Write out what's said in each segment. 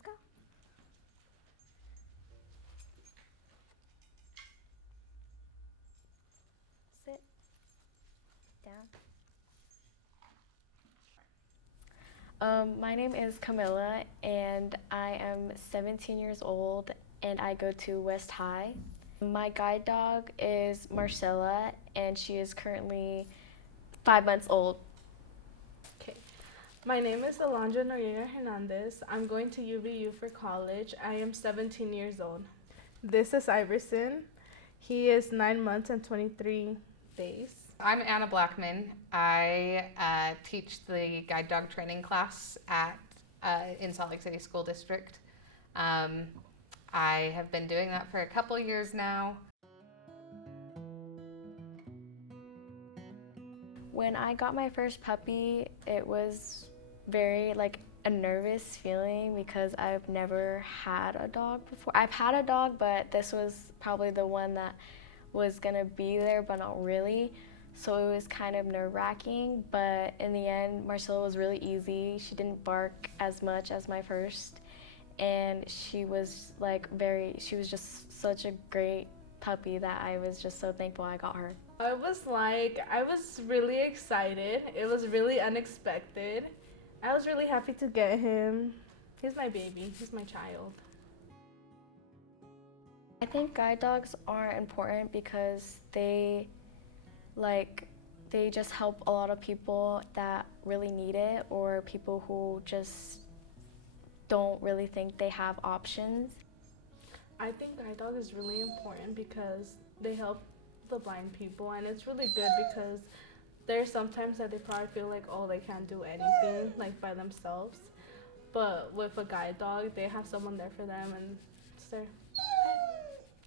let's go. Sit down. My name is Camilla, and I am 17 years old, and I go to West High. My guide dog is Marcella, and she is currently 5 months old. Okay. My name is Alondra Noriega Hernandez. I'm going to UVU for college. I am 17 years old. This is Iverson. He is 9 months and 23 days. I'm Anna Blackman. I teach the guide dog training class in Salt Lake City School District. I have been doing that for a couple years now. When I got my first puppy, it was very a nervous feeling because I've never had a dog before. I've had a dog, but this was probably the one that was gonna be there, but not really. So it was kind of nerve-wracking, but in the end, Marcella was really easy. She didn't bark as much as my first, and she was she was just such a great puppy that I was just so thankful I got her. I was really excited. It was really unexpected. I was really happy to get him. He's my baby. He's my child. I think guide dogs are important because they just help a lot of people that really need it, or people who just don't really think they have options. I think guide dog is really important because they help the blind people, and it's really good because there's sometimes that they probably feel like, oh, they can't do anything by themselves, but with a guide dog they have someone there for them, and it's their pet.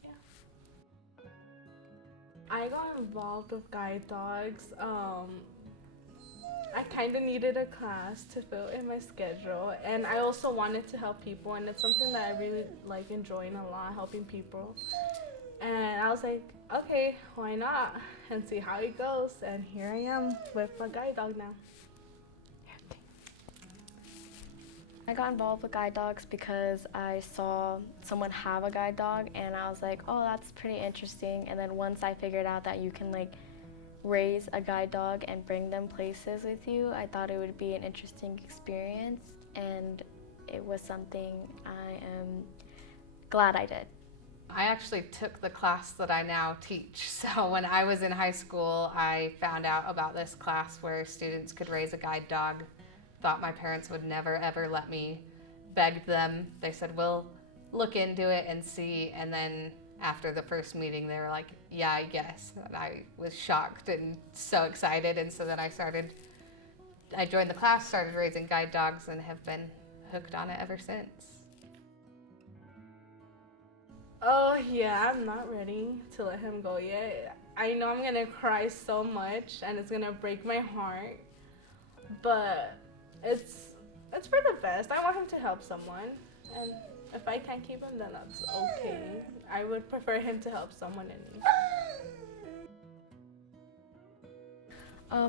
Yeah. I got involved with guide dogs. I kind of needed a class to fill in my schedule, and I also wanted to help people, and it's something that I really like enjoying a lot, helping people. And I was like, okay, why not? And see how it goes. And here I am with a guide dog now. I got involved with guide dogs because I saw someone have a guide dog, and I was like, oh, that's pretty interesting. And then once I figured out that you can raise a guide dog and bring them places with you, I thought it would be an interesting experience, and it was something I am glad I did. I actually took the class that I now teach. So when I was in high school, I found out about this class where students could raise a guide dog. Thought my parents would never ever let me. Begged them. They said, we'll look into it and see. And then after the first meeting, they were like, yeah, I guess. And I was shocked and so excited. And so then I joined the class, started raising guide dogs, and have been hooked on it ever since. Oh yeah, I'm not ready to let him go yet. I know I'm gonna cry so much and it's gonna break my heart, but it's for the best. I want him to help someone, and if I can't keep him, then that's okay. I would prefer him to help someone in need.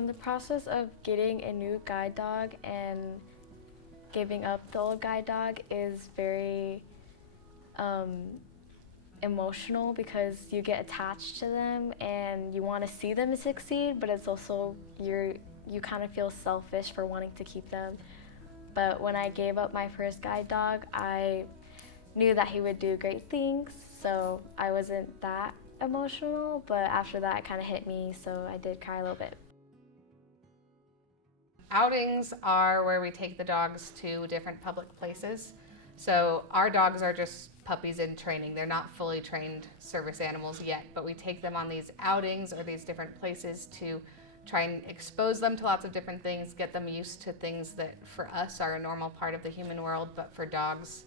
The process of getting a new guide dog and giving up the old guide dog is very emotional because you get attached to them and you want to see them succeed, but it's also you kind of feel selfish for wanting to keep them. But when I gave up my first guide dog, I knew that he would do great things, so I wasn't that emotional, but after that it kind of hit me, so I did cry a little bit. Outings are where we take the dogs to different public places. So our dogs are just puppies in training. They're not fully trained service animals yet, but we take them on these outings or these different places to try and expose them to lots of different things, get them used to things that for us are a normal part of the human world, but for dogs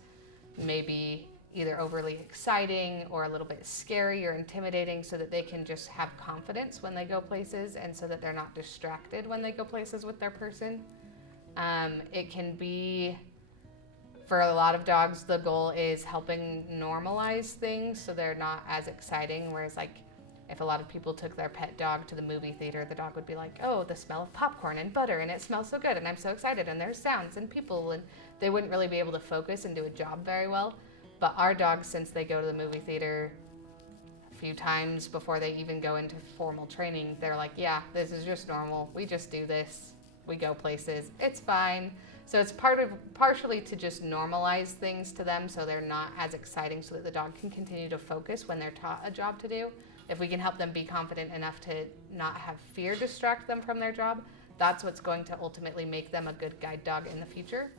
may be either overly exciting or a little bit scary or intimidating, so that they can just have confidence when they go places and so that they're not distracted when they go places with their person. It can be, for a lot of dogs, the goal is helping normalize things so they're not as exciting, whereas If a lot of people took their pet dog to the movie theater, the dog would be like, oh, the smell of popcorn and butter, and it smells so good, and I'm so excited, and there's sounds and people, and they wouldn't really be able to focus and do a job very well. But our dogs, since they go to the movie theater a few times before they even go into formal training, they're like, yeah, this is just normal. We just do this. We go places. It's fine. So it's partially to just normalize things to them so they're not as exciting, so that the dog can continue to focus when they're taught a job to do. If we can help them be confident enough to not have fear distract them from their job, that's what's going to ultimately make them a good guide dog in the future.